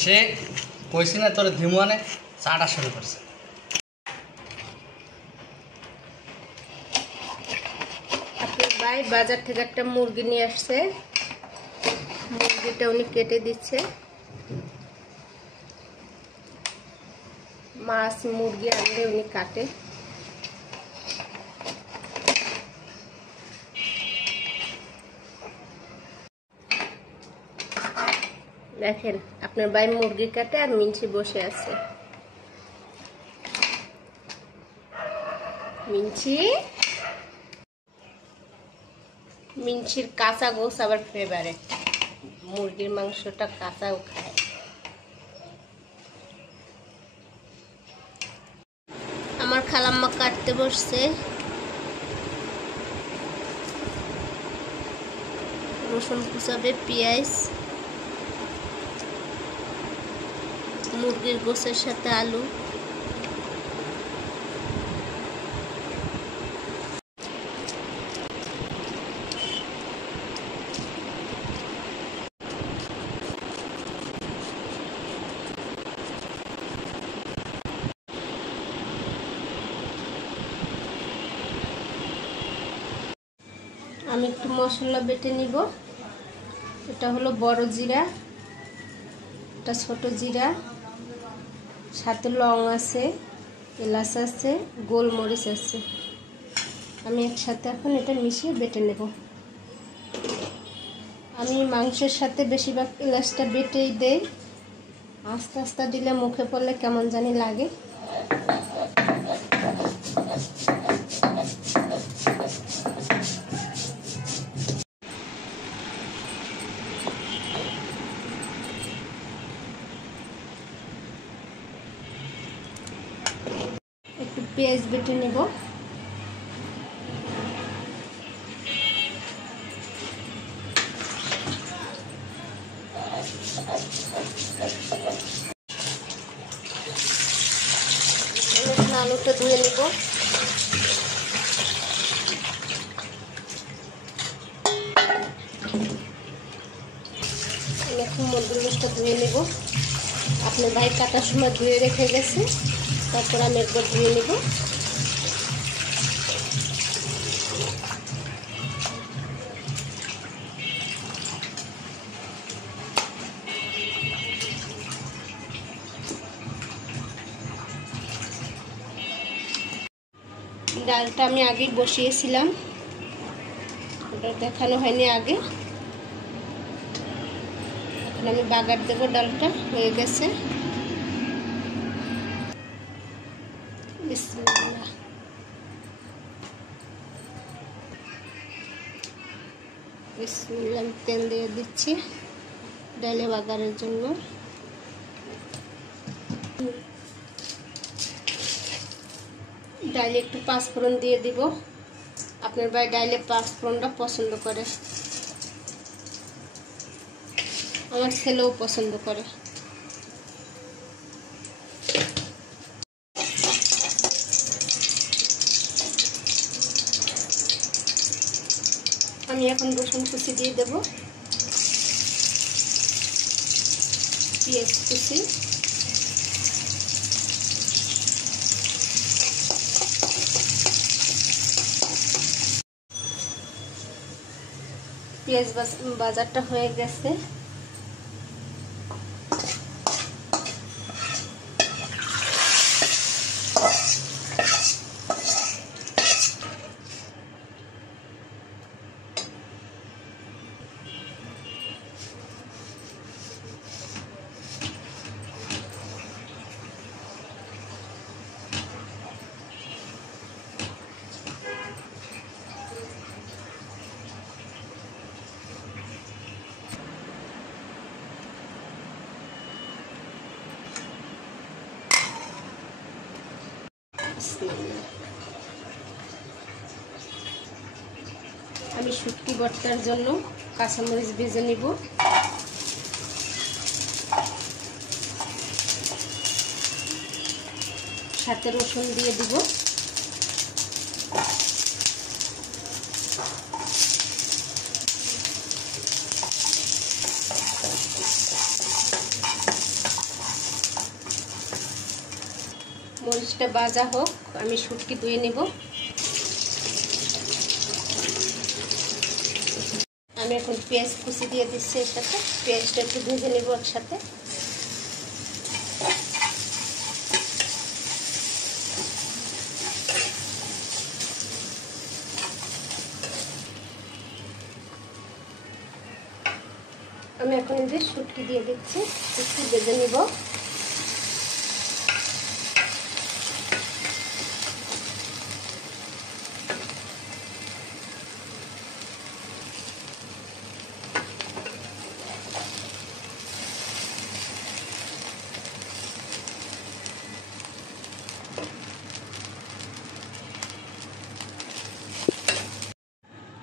সে কইছি না তোর ধিমুয়ানে চাটা শুরু করছে। আপনার ভাই বাজার থেকে একটা মুরগি নিয়ে আসছে, মুরগিটা উনি কেটে দিচ্ছে। মাছ মুরগি আনলে উনি কাটে। দেখেন আপনার ভাই মুরগি কাটে আর মিঞ্চি বসে আছে। মিঞ্চির কাঁচা গোস আবার ফেভারিট, মুরগির মাংসটা কাঁচাও খায়। আমার খালাম্মা কাটতে বসছে, রসুন কুচাবে, পেঁয়াজ, মুরগির গোসের সাথে আলু। আমি একটু মশলা বেটে নিব। এটা হলো বড় জিরা, এটা ছোট জিরা, সাথে লং আছে, এলাচ আছে, গোলমরিচ আছে। আমি একসাথে এখন এটা মিশিয়ে বেটে নেব। আমি মাংসের সাথে বেশিরভাগ এলাচটা বেটেই দেই, আস্তে আস্তে দিলে মুখে পড়লে কেমন জানি লাগে। একটু পেঁয়াজ বেটে নেব। আলুটা ধুয়ে নেব। এখন মরিচটা ধুয়ে নেব। আপনার ভাই কাটার সময় ধুয়ে রেখে গেছে, তারপর আমি একবার ধুয়ে নেব। ডালটা আমি আগেই বসিয়েছিলাম, ওটা দেখানো হয়নি আগে। এখন আমি বাগার দেবো। ডালটা হয়ে গেছে। বিসমিল্লাহ। বিসমিল্লাহ। আমি তেল দিয়ে দিচ্ছি ডালে বাগারের জন্য। ডালে একটু পাঁচফোড়ন দিয়ে দিব। আপনার ভাই ডালে পাঁচফোড়নটা পছন্দ করে, আমার ছেলেও পছন্দ করে। আমি এখন রসুন কুচি দিয়ে দেব, পেঁয়াজ কুচি, পেঁয়াজ বাজারটা হয়ে গেছে। আমি শুটকি ভর্তার জন্য কাঁচামরিচ ভেজে নিব। সাথে রসুন দিয়ে দিব। মরিচটা ভাজা হোক, আমি শুটকি ধুয়ে নেব। আমি এখন পেঁয়াজ কুচি দিয়ে দিচ্ছি এর সাথে। পেঁয়াজটা একটু ভেজে নেব একসাথে। আমি এখন এদের শুটকি দিয়ে দিচ্ছি, একটু ভেজে নিব।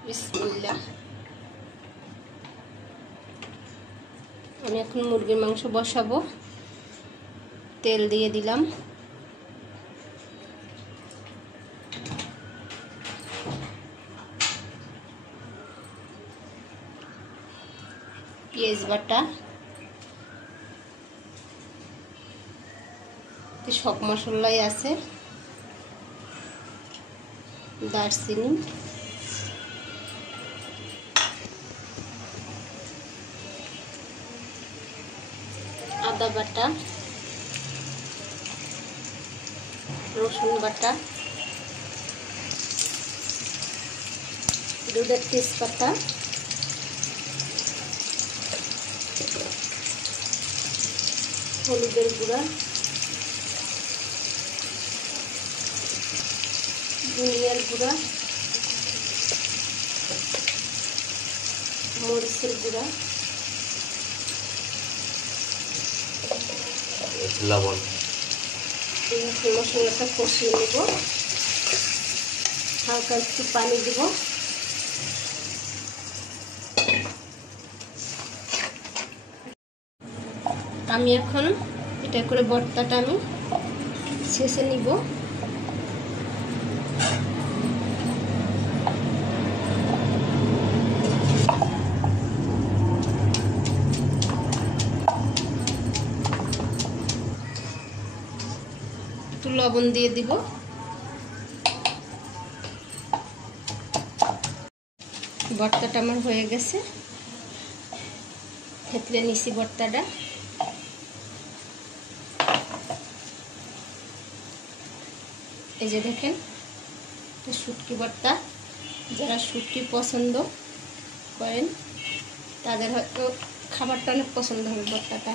বিসমিল্লাহ। আমি এখন মুরগির মাংস বসাবো। তেল দিয়ে দিলাম। পেঁয়াজ বাটা, সব মশলাই আছে, দারচিনি, আদা বাটা, রসুন বাটা, দুধের তেজপাতা, হলুদের গুঁড়া, ধনিয়ার গুঁড়া, মরিচের গুঁড়া, লবণ। এই মশলাটা কষিয়ে নেব। হালকা একটু পানি দেব। আমি এখন এটা করে ভর্তাটা আমি শেষে নিব। একটু লবণ দিয়ে দিব। ভর্তাটা আমার হয়ে গেছে। থেতলে নিছি ভর্তাটা। এই যে দেখেন শুটকি ভর্তা। যারা শুটকি পছন্দ করেন তাদের হয়তো খাবারটা অনেক পছন্দ হবে ভর্তাটা।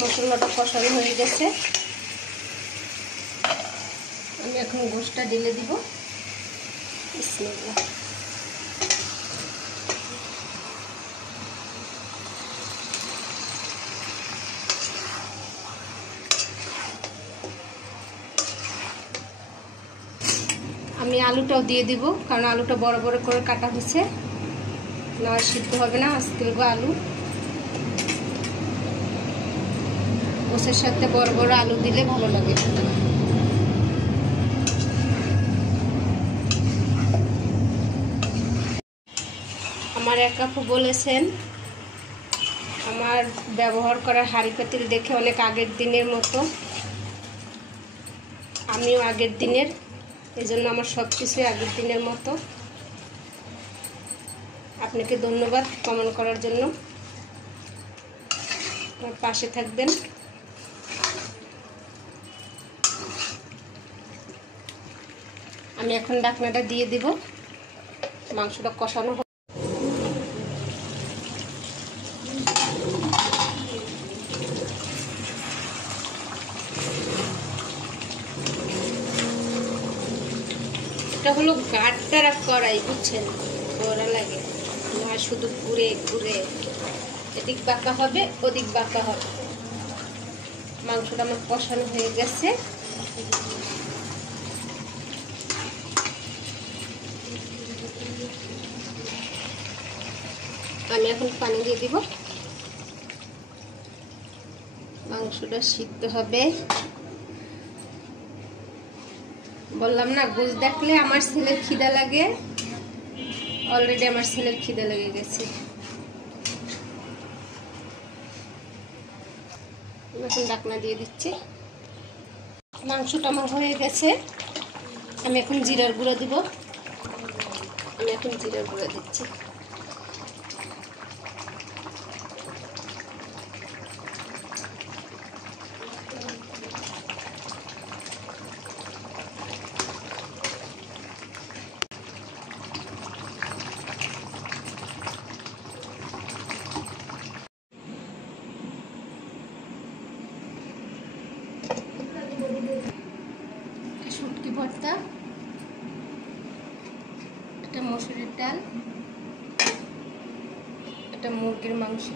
মশলাটা কষানো হয়ে গেছে। আমি এখন গোশটা ঢেলে দিব। বিসমিল্লাহ। আমি আলুটাও দিয়ে দিব, কারণ আলুটা বড় বড় করে কাটা হয়েছে, না সিদ্ধ হবে না। আজকে আলু গোশের সাথে বড় বড় আলু দিলে ভালো লাগে। আমার এক আপু বলেছেন আমার ব্যবহার করা হাঁড়ি পাতিল দেখে অনেক আগের দিনের মতো। আমিও আগের দিনের, এই জন্য আমার সব কিছুই আগের দিনের মতো। আপনাকে ধন্যবাদ কমেন্ট করার জন্য। আমার পাশে থাকবেন। আমি এখন ঢাকনাটা দিয়ে দিব। মাংসটা কষানো হবে। এটা হলো গাঢ় কড়াই, বুঝছেন, কড়া লাগে না, শুধু ঘুরে ঘুরে এদিক বাঁকা হবে ওদিক বাঁকা হবে। মাংসটা আমার কষানো হয়ে গেছে। আমি এখন পানি দিয়ে দিব। মাংসটা সিদ্ধ হবে। বললাম না, গোশ দেখলে আমার ছেলের খিদা লাগে। অলরেডি আমার ছেলের খিদে লেগে গেছে। এখন ঢাকনা দিয়ে দিচ্ছি। মাংসটা আমার হয়ে গেছে। আমি এখন জিরার গুঁড়ো দিব। আমি এখন জিরার গুঁড়ো দিচ্ছি। শুটকি ভর্তা, এটা মসুরির ডাল, এটা মুরগির মাংস।